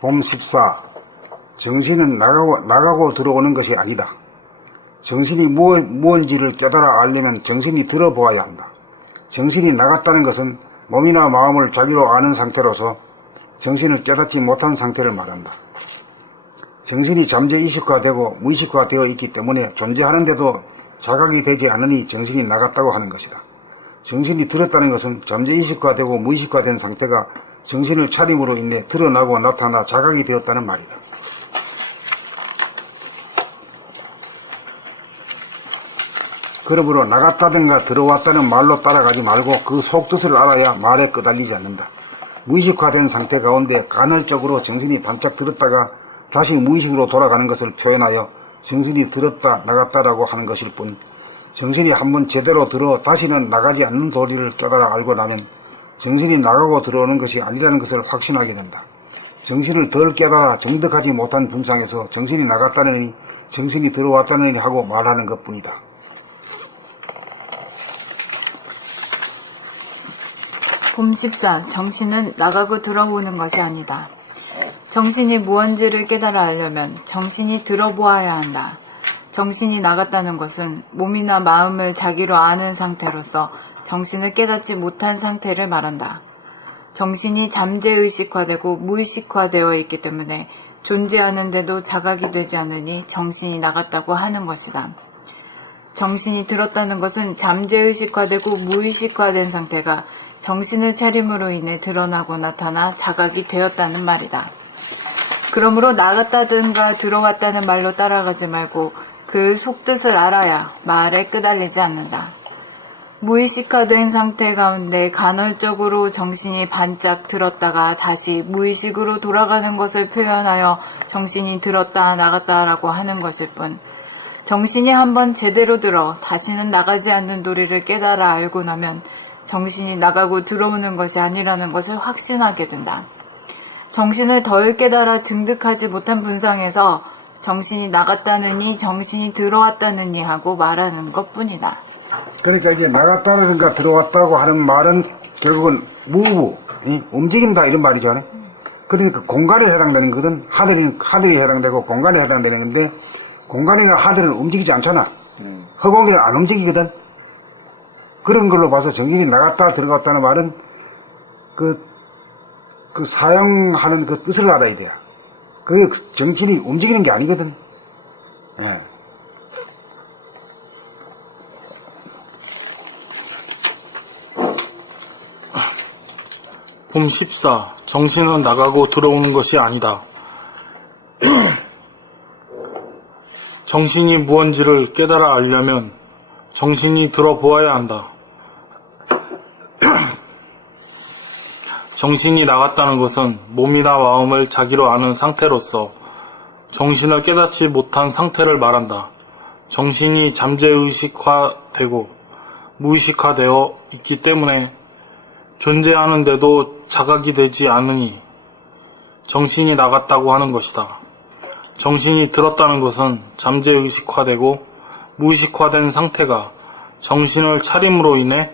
봄 14. 정신은 나가고 들어오는 것이 아니다. 정신이 무언지를 깨달아 알려면 정신이 들어보아야 한다. 정신이 나갔다는 것은 몸이나 마음을 자기로 아는 상태로서 정신을 깨닫지 못한 상태를 말한다. 정신이 잠재의식화되고 무의식화되어 있기 때문에 존재하는데도 자각이 되지 않으니 정신이 나갔다고 하는 것이다. 정신이 들었다는 것은 잠재의식화되고 무의식화된 상태가 정신을 차림으로 인해 드러나고 나타나 자각이 되었다는 말이다. 그러므로 나갔다든가 들어왔다는 말로 따라가지 말고 그 속뜻을 알아야 말에 끄달리지 않는다. 무의식화된 상태 가운데 간헐적으로 정신이 반짝 들었다가 다시 무의식으로 돌아가는 것을 표현하여 정신이 들었다 나갔다라고 하는 것일 뿐, 정신이 한번 제대로 들어 다시는 나가지 않는 도리를 깨달아 알고 나면 정신이 나가고 들어오는 것이 아니라는 것을 확신하게 된다. 정신을 덜 깨달아 정득하지 못한 분상에서 정신이 나갔다느니 정신이 들어왔다느니 하고 말하는 것뿐이다. 봄 14. 정신은 나가고 들어오는 것이 아니다. 정신이 무언지를 깨달아 알려면 정신이 들어보아야 한다. 정신이 나갔다는 것은 몸이나 마음을 자기로 아는 상태로서 정신을 깨닫지 못한 상태를 말한다. 정신이 잠재의식화되고 무의식화되어 있기 때문에 존재하는데도 자각이 되지 않으니 정신이 나갔다고 하는 것이다. 정신이 들었다는 것은 잠재의식화되고 무의식화된 상태가 정신의 차림으로 인해 드러나고 나타나 자각이 되었다는 말이다. 그러므로 나갔다든가 들어왔다는 말로 따라가지 말고 그 속뜻을 알아야 말에 끄달리지 않는다. 무의식화된 상태 가운데 간헐적으로 정신이 반짝 들었다가 다시 무의식으로 돌아가는 것을 표현하여 정신이 들었다 나갔다라고 하는 것일 뿐, 정신이 한번 제대로 들어 다시는 나가지 않는 도리를 깨달아 알고 나면 정신이 나가고 들어오는 것이 아니라는 것을 확신하게 된다. 정신을 덜 깨달아 증득하지 못한 분상에서 정신이 나갔다느니 정신이 들어왔다느니 하고 말하는 것뿐이다. 그러니까 이제 나갔다든가 들어왔다고 하는 말은 결국은 움직인다 이런 말이죠. 그러니까 공간에 해당되는 거든 하늘이 해당되고 공간에 해당되는 건데, 공간이나 하늘은 움직이지 않잖아. 허공이는 안 움직이거든. 그런 걸로 봐서 정신이 나갔다 들어갔다는 말은 그 사용하는 그 뜻을 알아야 돼요. 그게 정신이 움직이는 게 아니거든. 예. 봄 14. 정신은 나가고 들어오는 것이 아니다. 정신이 무언지를 깨달아 알려면 정신이 들어보아야 한다. 정신이 나갔다는 것은 몸이나 마음을 자기로 아는 상태로서 정신을 깨닫지 못한 상태를 말한다. 정신이 잠재의식화되고 무의식화되어 있기 때문에 존재하는데도 자각이 되지 않으니 정신이 나갔다고 하는 것이다. 정신이 들었다는 것은 잠재의식화되고 무의식화된 상태가 정신을 차림으로 인해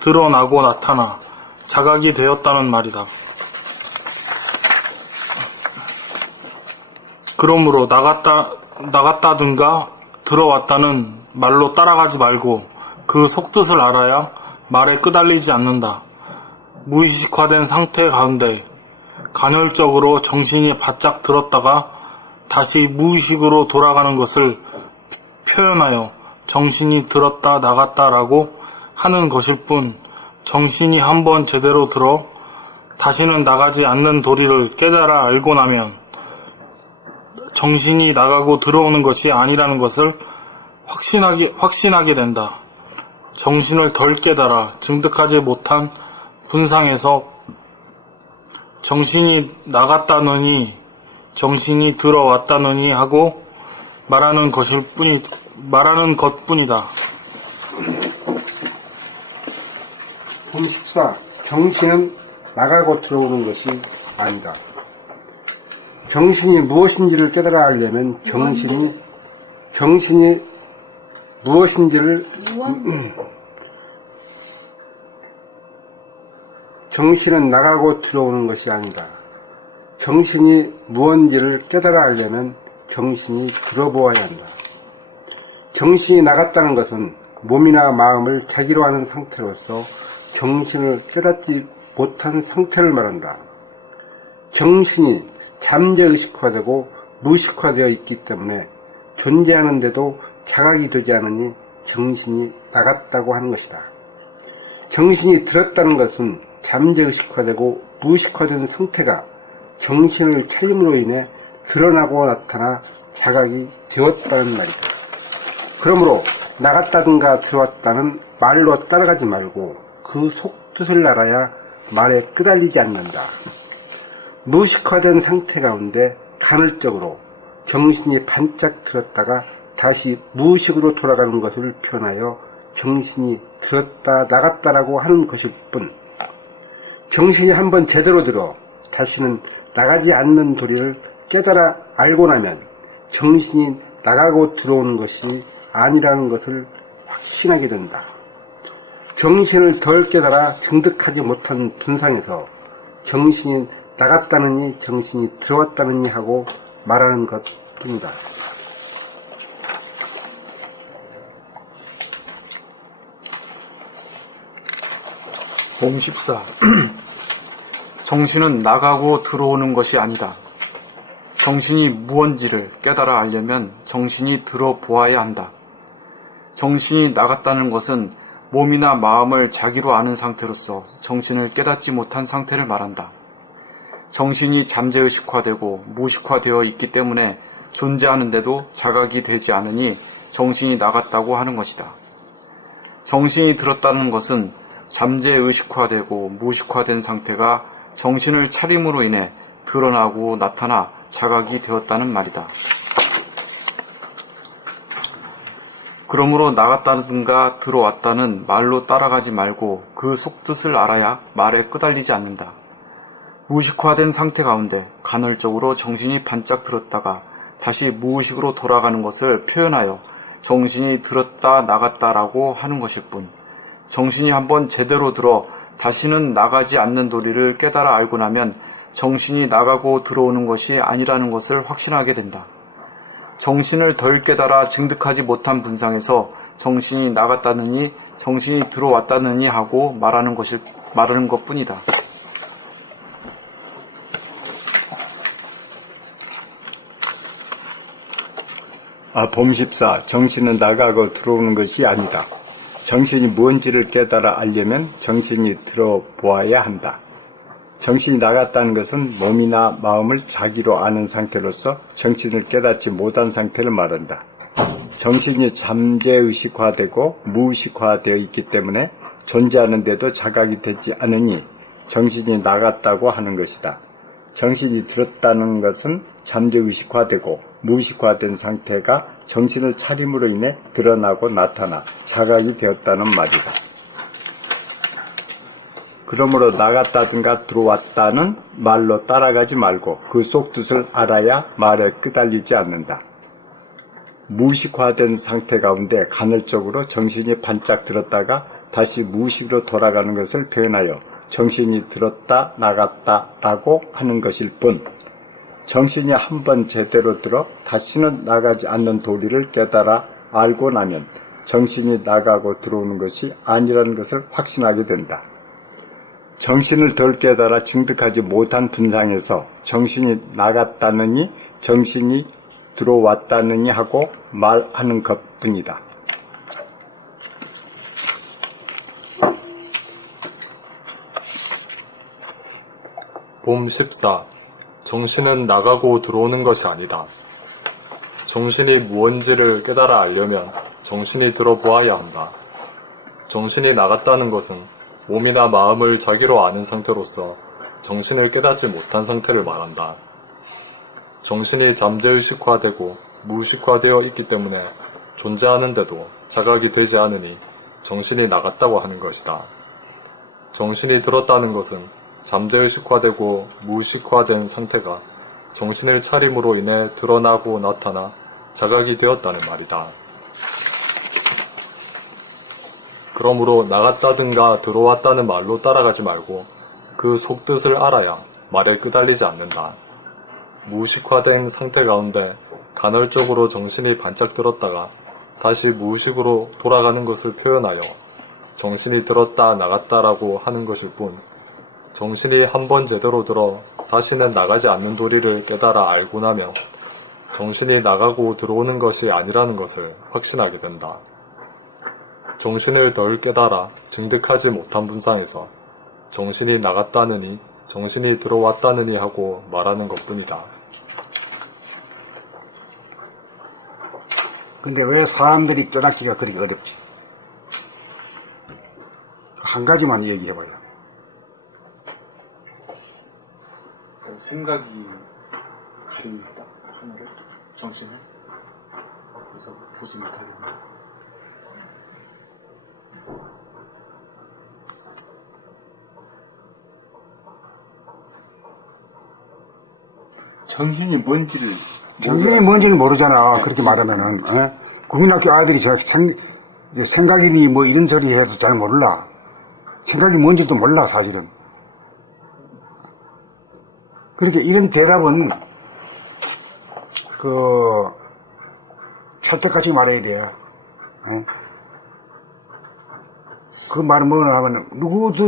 드러나고 나타나 자각이 되었다는 말이다. 그러므로 나갔다든가 들어왔다는 말로 따라가지 말고 그 속뜻을 알아야 말에 끄달리지 않는다. 무의식화된 상태 가운데 간헐적으로 정신이 바짝 들었다가 다시 무의식으로 돌아가는 것을 표현하여 정신이 들었다 나갔다라고 하는 것일 뿐, 정신이 한번 제대로 들어 다시는 나가지 않는 도리를 깨달아 알고 나면 정신이 나가고 들어오는 것이 아니라는 것을 확신하게 된다. 정신을 덜 깨달아 증득하지 못한 분상에서 정신이 나갔다느니 정신이 들어왔다느니 하고 말하는 것뿐이다. 봄 14. 정신은 나가고 들어오는 것이 아니다. 정신이 무엇인지를 깨달아 알려면 정신이 무엇인지를 정신은 나가고 들어오는 것이 아니다. 정신이 무언지를 깨달아 알려면 정신이 들어보아야 한다. 정신이 나갔다는 것은 몸이나 마음을 자기로 하는 상태로서 정신을 깨닫지 못한 상태를 말한다. 정신이 잠재의식화되고 무의식화되어 있기 때문에 존재하는데도 자각이 되지 않으니 정신이 나갔다고 하는 것이다. 정신이 들었다는 것은 잠재의식화되고 무의식화된 상태가 정신을 차림으로 인해 드러나고 나타나 자각이 되었다는 말이다. 그러므로 나갔다든가 들어왔다는 말로 따라가지 말고 그 속뜻을 알아야 말에 끄달리지 않는다. 무의식화된 상태 가운데 간헐적으로 정신이 반짝 들었다가 다시 무의식으로 돌아가는 것을 표현하여 정신이 들었다 나갔다라고 하는 것일 뿐, 정신이 한번 제대로 들어 다시는 나가지 않는 도리를 깨달아 알고 나면 정신이 나가고 들어오는 것이 아니라는 것을 확신하게 된다. 정신을 덜 깨달아 증득하지 못한 분상에서 정신이 나갔다느니 정신이 들어왔다느니 하고 말하는 것뿐이다. 봄 14. 정신은 나가고 들어오는 것이 아니다. 정신이 무언지를 깨달아 알려면 정신이 들어보아야 한다. 정신이 나갔다는 것은 몸이나 마음을 자기로 아는 상태로서 정신을 깨닫지 못한 상태를 말한다. 정신이 잠재의식화되고 무의식화되어 있기 때문에 존재하는데도 자각이 되지 않으니 정신이 나갔다고 하는 것이다. 정신이 들었다는 것은 잠재의식화되고 무의식화된 상태가 정신을 차림으로 인해 드러나고 나타나 자각이 되었다는 말이다. 그러므로 나갔다든가 들어왔다는 말로 따라가지 말고 그 속뜻을 알아야 말에 끄달리지 않는다. 무의식화된 상태 가운데 간헐적으로 정신이 반짝 들었다가 다시 무의식으로 돌아가는 것을 표현하여 정신이 들었다 나갔다라고 하는 것일 뿐, 정신이 한번 제대로 들어 다시는 나가지 않는 도리를 깨달아 알고 나면 정신이 나가고 들어오는 것이 아니라는 것을 확신하게 된다. 정신을 덜 깨달아 증득하지 못한 분상에서 정신이 나갔다느니 정신이 들어왔다느니 하고 말하는 것뿐이다. 봄 14. 정신은 나가고 들어오는 것이 아니다. 정신이 무언지를 깨달아 알려면 정신이 들어보아야 한다. 정신이 나갔다는 것은 몸이나 마음을 자기로 아는 상태로서 정신을 깨닫지 못한 상태를 말한다. 정신이 잠재의식화되고 무의식화되어 있기 때문에 존재하는데도 자각이 되지 않으니 정신이 나갔다고 하는 것이다. 정신이 들었다는 것은 잠재의식화되고 무의식화된 상태가 정신을 차림으로 인해 드러나고 나타나 자각이 되었다는 말이다. 그러므로 나갔다든가 들어왔다는 말로 따라가지 말고 그 속뜻을 알아야 말에 끄달리지 않는다. 무의식화된 상태 가운데 간헐적으로 정신이 반짝 들었다가 다시 무의식으로 돌아가는 것을 표현하여 정신이 들었다 나갔다라고 하는 것일 뿐, 정신이 한번 제대로 들어 다시는 나가지 않는 도리를 깨달아 알고 나면 정신이 나가고 들어오는 것이 아니라는 것을 확신하게 된다. 정신을 덜 깨달아 증득하지 못한 분상에서 정신이 나갔다느니 정신이 들어왔다느니 하고 말하는 것뿐이다. 봄 14. 정신은 나가고 들어오는 것이 아니다. 정신이 무언지를 깨달아 알려면 정신이 들어보아야 한다. 정신이 나갔다는 것은 몸이나 마음을 자기로 아는 상태로서 정신을 깨닫지 못한 상태를 말한다. 정신이 잠재의식화되고 무의식화되어 있기 때문에 존재하는데도 자각이 되지 않으니 정신이 나갔다고 하는 것이다. 정신이 들었다는 것은 잠재의식화되고 무의식화된 상태가 정신을 차림으로 인해 드러나고 나타나 자각이 되었다는 말이다. 그러므로 나갔다든가 들어왔다는 말로 따라가지 말고 그 속뜻을 알아야 말에 끄달리지 않는다. 무의식화된 상태 가운데 간헐적으로 정신이 반짝 들었다가 다시 무의식으로 돌아가는 것을 표현하여 정신이 들었다 나갔다라고 하는 것일 뿐, 정신이 한 번 제대로 들어 다시는 나가지 않는 도리를 깨달아 알고 나면 정신이 나가고 들어오는 것이 아니라는 것을 확신하게 된다. 정신을 덜 깨달아 증득하지 못한 분상에서 정신이 나갔다느니 정신이 들어왔다느니 하고 말하는 것뿐이다. 근데 왜 사람들이 깨닫기가 그렇게 어렵지? 한 가지만 얘기해봐요. 생각이 가립니다. 하늘을, 정신을. 그래서 보지 못하게 됩니다. 정신이 뭔지를 정신이 뭔지는 모르잖아. 그렇게 말하면은. 국민학교 아이들이 생각이니 뭐 이런 소리 해도 잘 몰라. 생각이 뭔지도 몰라, 사실은. 그렇게 이런 대답은, 찰떡같이 말해야 돼요. 그 말은 뭐냐 하면,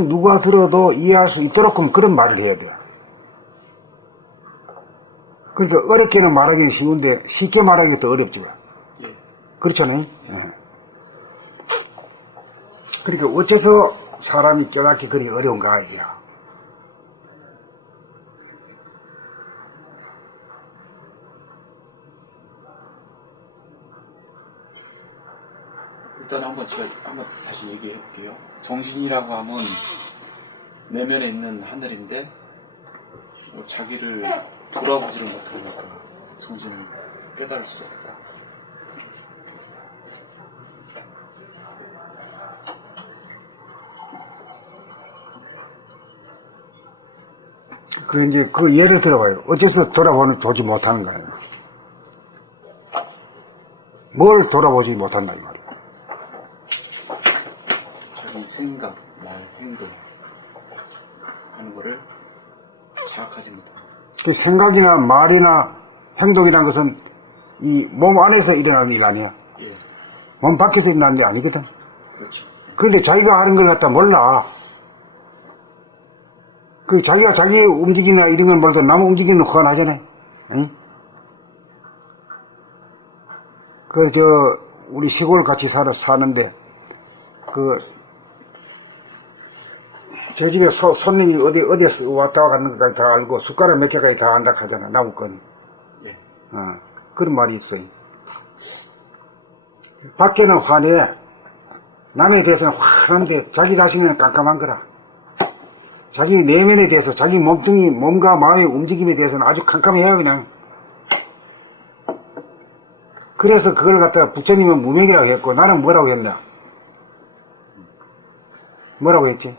누가 들어도 이해할 수 있도록 그런 말을 해야 돼요. 그러니까 어렵게는 말하기는 쉬운데 쉽게 말하기가 더 어렵지. 그렇잖아요. 그러니까 어째서 사람이 깨닫기 그리 어려운가 이게야. 일단 한번 다시 얘기해 볼게요. 정신이라고 하면 내면에 있는 하늘인데 뭐 자기를 돌아보지를 못하니까 정신을 깨달을 수 없다. 이제 그 예를 들어봐요. 어째서 보지 못하는 거예요. 뭘 돌아보지 못한다 이 말이에요. 자기 생각, 말, 행동 하는 거를 자각하지 못한다. 그 생각이나 말이나 행동이라는 것은 이 몸 안에서 일어나는 일 아니야. 예, 몸 밖에서 일어나는 게 아니거든. 그렇죠. 그런데 자기가 하는 걸 갖다 몰라. 자기가 자기 움직이나 이런 걸 몰라도 남 움직이는 화가 나잖아요. 응? 우리 시골 같이 사는데, 저 집에 손님이 어디에 왔다 가는 것까지 다 알고, 숟가락 몇 개까지 다 안다 하잖아, 나무 건. 예. 그런 말이 있어요. 밖에는 화내, 남에 대해서는 화나는데, 자기 자신은 깜깜한 거라. 자기 내면에 대해서, 자기 몸과 마음의 움직임에 대해서는 아주 깜깜해요, 그냥. 그래서 그걸 갖다가 부처님은 무명이라고 했고, 나는 뭐라고 했냐? 뭐라고 했지?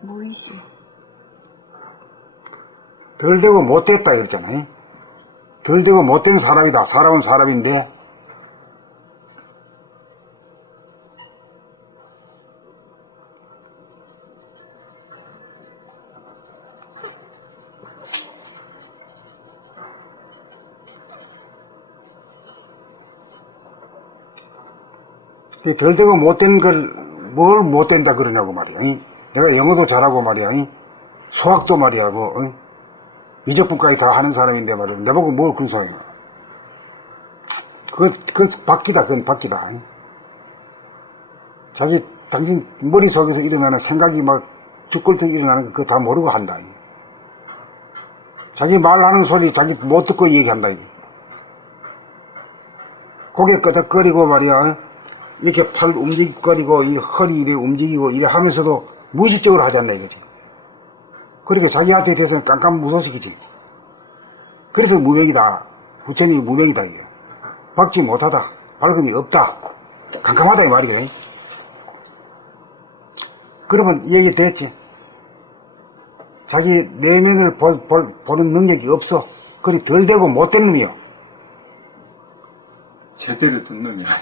무의식. 덜 되고 못됐다 이랬잖아요. 덜 되고 못된 사람이다. 사람은 사람인데, 덜 되고 못된 걸 뭘 못된다 그러냐고 말이야. 내가 영어도 잘하고 말이야. 수학도 말이야. 미적분까지 다 하는 사람인데 말이야. 내보고 뭘 그런 사람이야. 그건 바뀌다. 그건 바뀌다. 당신 머릿속에서 일어나는 생각이 막 죽골떡 일어나는 거 그거 다 모르고 한다. 자기 말하는 소리 자기 못 듣고 얘기한다. 고개 끄덕거리고 말이야. 이렇게 팔 움직거리고, 이 허리 이래 움직이고, 이래 하면서도 무의식적으로 하지 않나, 이거지. 그러니까 자기한테 대해서는 깜깜무소식이지. 그래서 무명이다. 부처님이 무명이다, 이거. 박지 못하다. 밝음이 없다. 깜깜하다, 이 말이에요. 그러면 얘기 됐지. 자기 내면을 보는 능력이 없어. 그리 덜 되고 못된 놈이요. 제대로 된 놈이 아니야.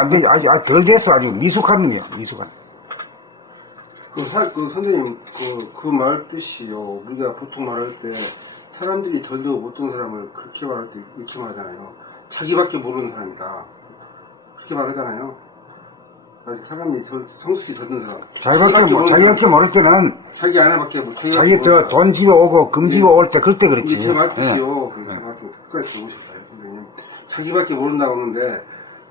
안 되지. 아직 덜 됐어. 아주 미숙한 놈이야, 미숙한. 그 선생님, 그 말 뜻이요. 우리가 보통 말할 때 사람들이 덜도 못된 사람을 그렇게 말할 때 이렇게 말하잖아요. 자기밖에 모르는 사람이다. 그렇게 말하잖아요. 아직 사람이 성숙이 더 든 사람. 자기밖에 모를 때는 자기 하나밖에 못. 자기 돈 집어오고 금 집어올 때 그때 그렇지. 제 말 뜻이요. 제 말 뜻 끝까지 들어보셨어요, 선생님. 자기밖에 모른다고 하는데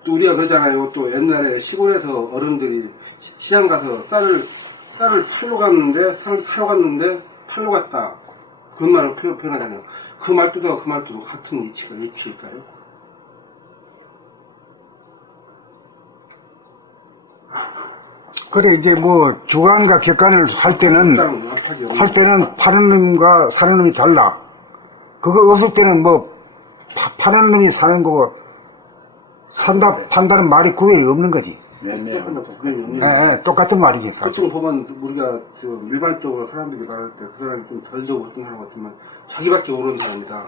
또 우리가 그러잖아요. 또 옛날에 시골에서 어른들이 시장 가서 쌀을 팔러 갔는데 쌀을 사러 갔는데 팔러 갔다. 그런 말을 표현하잖아요. 그 말뜻과 그 말뜻도 같은 일치일까요? 그래 이제 뭐 주간과 객관을 할 때는 파는 놈과 사는 놈이 달라. 그거 없을 때는 뭐 파는 놈이 사는 거고 판다는 말이 구별이 없는 거지. 똑같은 말이지. 보통 보면 우리가 일반적으로 사람들이 말할 때 그 사람이 좀 덜 되고 어떤 사람 같으면 자기밖에 모르는 사람이다.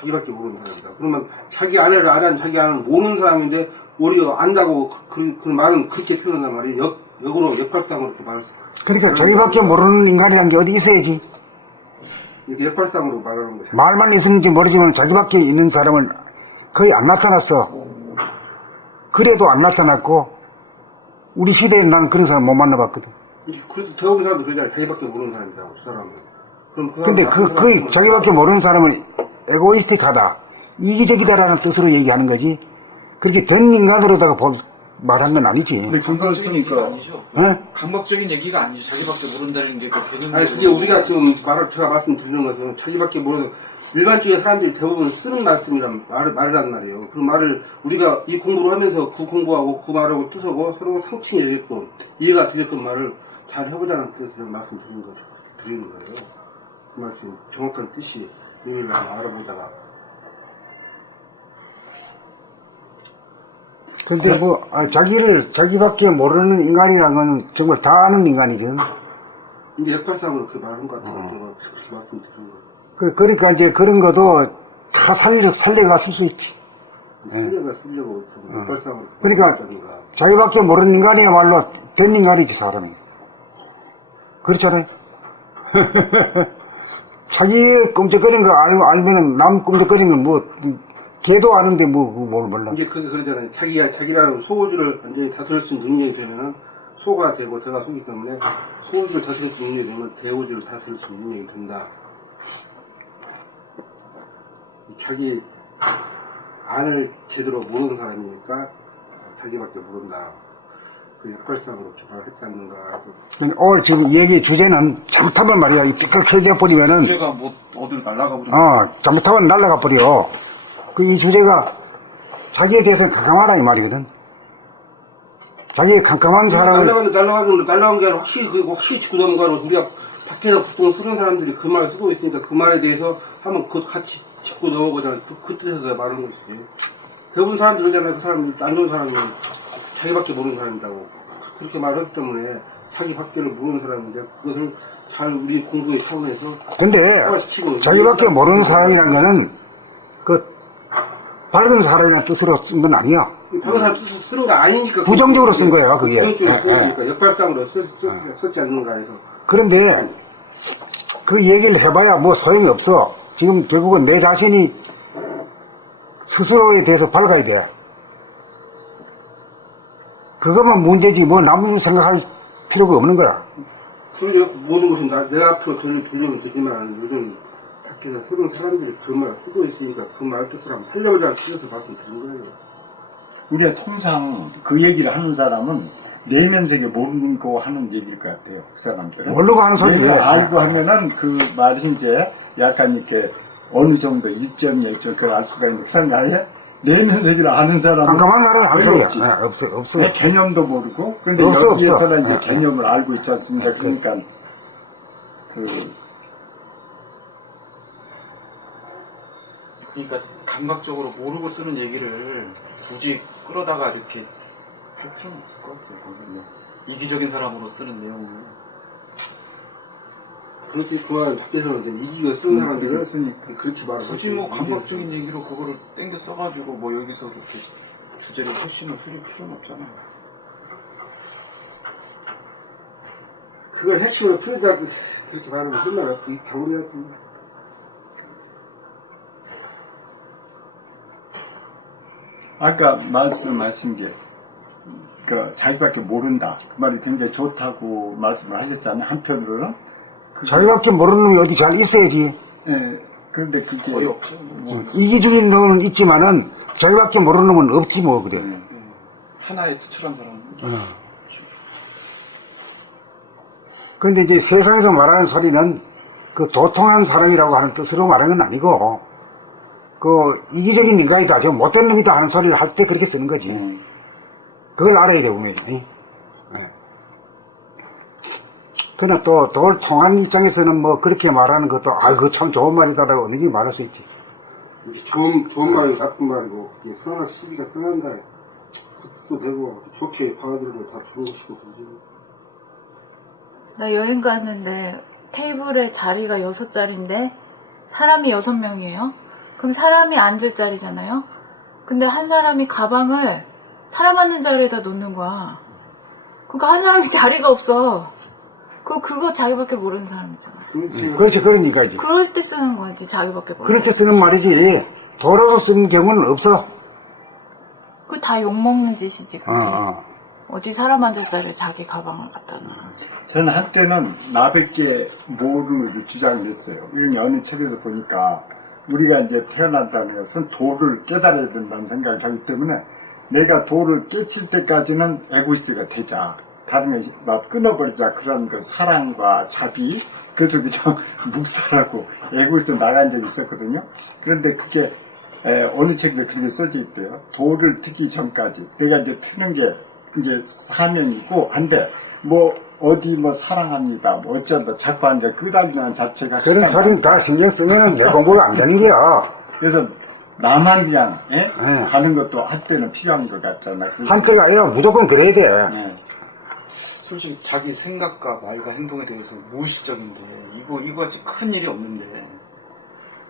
자기밖에 모르는 사람이다. 그러면 자기 아내를 아는 자기 아내를 모르는 사람인데 우리가 안다고 그 말은 그렇게 표현한 말이 역으로 역발상으로 이렇게 말할 수 있어요. 그러니까 자기밖에 모르는 인간이라는 게 어디 있어야지. 이렇게 역발상으로 말하는 것이. 말만 있는지 모르지만 자기밖에 있는 사람은 거의 안 나타났어. 그래도 안 나타났고 우리 시대에는 나는 그런 사람 못 만나봤거든. 그래도 대부분 사람들 그러잖아요. 자기밖에 모르는 사람이라고, 그 사람은. 그럼 근데 그 자기밖에 모르는 사람은 에고이스틱하다, 이기적이다라는 뜻으로 얘기하는 거지. 그렇게 된 인간으로다가 말한 건 아니지. 근데 근거를 쓰니까 아니죠. 감각적인 얘기가 아니죠. 자기밖에 모른다는 게 그 개념. 아니, 그게 우리가 지금 제가 말씀드리는 것은 자기밖에 모르는, 일반적인 사람들이 대부분 쓰는 말씀이란 말이란 말이에요. 그 말을 우리가 이 공부를 하면서 그 공부하고 그 말하고 뜻하고 서로 상충이 되게끔 이해가 되게끔 말을 잘 해보자는 뜻으로 드리는 거예요. 그 말씀 정확한 뜻이 의미를 알아보다가. 근데 뭐 자기밖에 모르는 인간이라는 건 정말 다 아는 인간이죠. 근데 역발상으로 그 말한 것 같아요. 그렇게 말씀드리는 거예요. 그러니까 이제 그런 것도 다 살려가 쓸 수 있지. 쓰려고 역발상으로. 그러니까 자기밖에 모르는 인간이야말로 된 인간이지, 사람이. 그렇잖아요. 자기 꿈쩍거리는 거 알면은 남 꿈쩍거리는 건 뭐 걔도 아는데 뭘 몰라. 이제 그게 그러잖아요. 자기라는 소고주를 완전히 다스릴 수 있는 능력이 되면은 소가 되고 제가 소기 때문에 소고주를 다스릴 수 있는 능력이 되면 대오주를 다스릴 수 있는 능력이 된다. 자기 안을 제대로 모르는 사람이니까 자기밖에 모른다. 그 역발상으로 개발했다는가. 오늘 지금 얘기 주제는 잘못하면 말이야. 삐끗해져 버리면은. 주제가 뭐 어디로 날아가 버리면. 잘못하면 날아가 버려. 이 주제가 자기에 대해서는 깜깜하라 이 말이거든. 자기의 깜깜한 사람을. 날아간 게 아니라 확실히 짚고 넘어가는 우리가 밖에서 보통 쓰는 사람들이 그 말을 쓰고 있으니까 그 말에 대해서 한번 같이 짚고 넘어가잖아요. 그 뜻에서 말하는 것이지. 대부분 사람들 그러잖아요. 그 사람이 안 좋은 사람은 자기밖에 모르는 사람이라고. 그렇게 말하기 때문에 자기밖에를 모르는 사람인데 그것을 잘 우리 공부의 차원에서. 근데 자기밖에 모르는 사람이라는 거는 그 밝은 사람이라는 뜻으로 쓴 건 아니야. 밝은 사람 뜻으로 쓰는 거 아니니까. 부정적으로 쓴 거예요, 그게. 부정적으로 쓰니까 역발상으로 썼지 않는가 해서. 그런데 그 얘기를 해봐야 뭐 소용이 없어. 지금 결국은 내 자신이 스스로에 대해서 밝아야 돼. 그것만 문제지 뭐 남을 생각할 필요가 없는 거야. 그러니까 모든 것은 내 앞으로 돌리면 되지만 요즘 밖에서 쓰는 사람들이 그 말을 쓰고 있으니까 그 말 뜻을 한번 살려보자는 뜻에서 말씀드린 거예요. 우리가 통상 그 얘기를 하는 사람은 내면세계 모르고 하는 얘기일 것 같아요. 그 사람들은. 모르고 하는 소리예요. 알고 하면은 그 말이 이제 약간 이렇게 어느 정도 이점이 그걸 알 수가 있는 그 사람이 내면세계를 아는 사람은 깜깜한 사람이 하는 소리야. 없어. 내 개념도 모르고. 그런데 없어. 여기에서는 이제 개념을 알고 있지 않습니까? 그러니까 그러니까 감각적으로 모르고 쓰는 얘기를 굳이 끌어다가 이렇게 할 필요는 없을 것 같아요. 뭐 이기적인 사람으로 쓰는 내용을. 그렇게 그만 밖에서는 이기가 쓰는 사람들은 그렇지 말고. 굳이 뭐 감각적인 얘기로 그거를 땡겨 써가지고 뭐 여기서 이렇게 주제를 훨씬 흐릴 필요는 없잖아요. 그걸 핵심으로 풀자고 그렇게 말하면 얼마나 겨울이야. 아까 말씀하신 게, 자기밖에 모른다. 그 말이 굉장히 좋다고 말씀을 하셨잖아요. 한편으로는. 자기밖에 모르는 놈이 어디 잘 있어야지. 예, 그런데 그게. 거의 없죠. 이기적인 놈은 있지만은 자기밖에 모르는 놈은 없지 뭐 그래. 하나에 투철한 사람. 근데 이제 세상에서 말하는 소리는 그 도통한 사람이라고 하는 뜻으로 말하는 건 아니고 그 이기적인 인간이다, 저 못된 놈이다 하는 소리를 할 때 그렇게 쓰는 거지. 그걸 알아야 돼, 분명히. 그러나 또 돌 통한 입장에서는 뭐 그렇게 말하는 것도 그거 참 좋은 말이다라고 어느 게 말할 수 있지. 좋은 말이고 나쁜 말이고 선악 시비가 떠난다. 그것도 되고 좋게 받아들이고 다 좋으시고 그러지. 나 여행 갔는데 테이블에 자리가 6자리인데 사람이 6명이에요. 그럼 사람이 앉을 자리잖아요. 근데 한 사람이 가방을 사람 앉는 자리에다 놓는 거야. 그러니까 한 사람이 자리가 없어. 그거 자기밖에 모르는 사람이잖아. 그렇지, 그러니까 이제. 그럴 때 쓰는 거지, 자기밖에 모르는. 그럴 때 쓰는 말이지, 돌아서 쓰는 경우는 없어. 그 다 욕먹는 짓이지, 그게. 어디 사람 앉을 자리에 자기 가방을 갖다 놔. 저는 한때는 나밖에 모르는 주장을 했어요. 이런 어느 책에서 보니까 우리가 이제 태어난다는 것은 도를 깨달아야 된다는 생각을 하기 때문에 내가 도를 깨칠 때까지는 에고이스트가 되자. 다른 거 끊어버리자. 그런 그 사랑과 자비, 그래서 그냥 묵살하고 에고이스트 나간 적이 있었거든요. 그런데 그게 어느 책도 그렇게 써져 있대요. 도를 트기 전까지. 내가 이제 트는 게 이제 사명이고 한데 뭐 어디 뭐 사랑합니다 뭐 어쩐다 자꾸 이제 끄달리는 자체가 그런 소리는 다 신경 쓰면은 내 공부가 안 되는 게야. 그래서 나만 그냥 가는 것도 한때는 필요한 것 같잖아. 한때가 아니라 무조건 그래야 돼. 솔직히 자기 생각과 말과 행동에 대해서 무의식적인데 이거 같이 큰 일이 없는데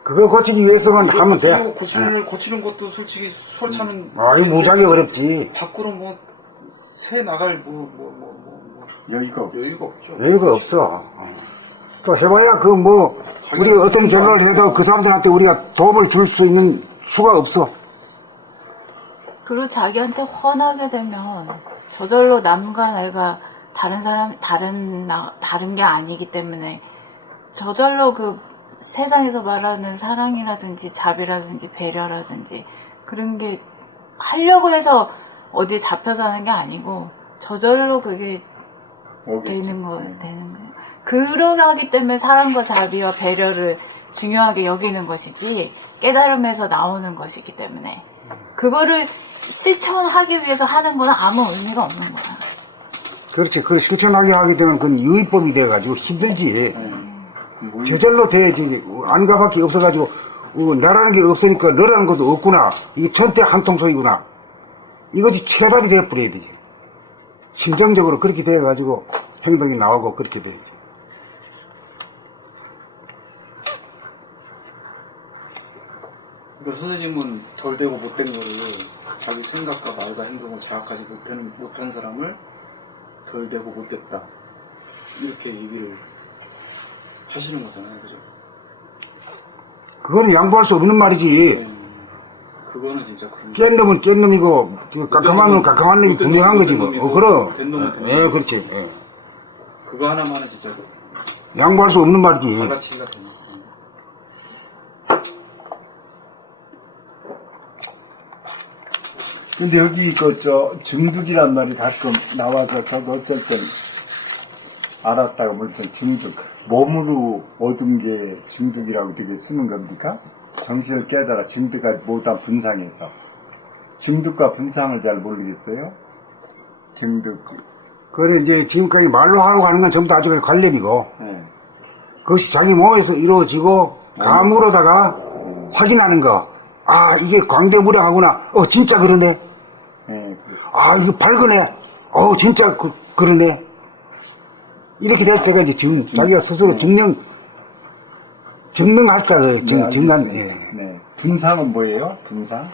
그거 고치기 위해서만 하면 돼. 고치는 것도 솔직히 수월찮은. 이거 무지하게 어렵지. 밖으로 새 나갈 여유가 없죠. 여유가 없어. 또 해봐야 우리가 어떤 결론을 해도 그 사람들한테 우리가 도움을 줄 수 있는 수가 없어. 그리고 자기한테 화나게 되면 저절로 남과 내가 다른 게 아니기 때문에 저절로 그 세상에서 말하는 사랑이라든지 자비라든지 배려라든지 그런 게 하려고 해서 어디에 잡혀서 하는 게 아니고 저절로 그게 되는 거예요. 그러게 하기 때문에 사랑과 자비와 배려를 중요하게 여기는 것이지 깨달음에서 나오는 것이기 때문에 그거를 실천하기 위해서 하는 거는 아무 의미가 없는 거야. 그렇지. 그걸 실천하게 하게 되면 그건 유의법이 돼가지고 힘들지. 저절로 돼야지. 안가밖에 없어가지고 나라는 게 없으니까 너라는 것도 없구나. 이게 전체 한통속이구나. 이것이 체달이 돼버려야 되지. 심정적으로 그렇게 돼가지고 행동이 나오고 그렇게 돼야지. 그러니까 선생님은 덜 되고 못된 거를 자기 생각과 말과 행동을 자각하지 못한 사람을 덜 되고 못됐다 이렇게 얘기를 하시는 거잖아요, 그죠? 그거는 양보할 수 없는 말이지. 그거는 진짜 그런. 깬 놈은 깬 놈이고 깜깜한 놈은 깜깜한 놈이 분명한 거지 뭐. 그럼. 된 놈은 된 놈. 그렇지. 그거 하나만은 진짜 양보할 수 없는 말이지. 갈라치기가 되네. 근데 여기 중득이란 말이 가끔 나와서 저도 어쩔 땐 알았다가 물론 중득. 몸으로 얻은 게 중득이라고 되게 쓰는 겁니까? 정신을 깨달아 중득과 모두 분상해서. 중득과 분상을 잘 모르겠어요. 중득. 그래 이제 지금까지 말로 하려고 하는 건 전부 다 아주 관념이고 그것이 자기 몸에서 이루어지고 감으로다가 확인하는 거. 이게 광대무량하구나. 진짜 그러네. 이거 밝으네. 진짜 그러네. 이렇게 될 때가 이제 자기가 스스로 증명할 때, 증난. 분상은 뭐예요? 분상?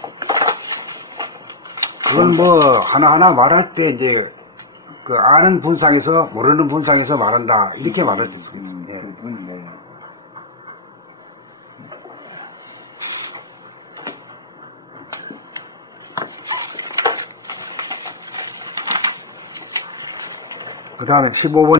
그건 하나하나 말할 때 이제 그 아는 분상에서 모르는 분상에서 말한다 이렇게 말할 수 있습니다. 예. 네. 그 다음에 15번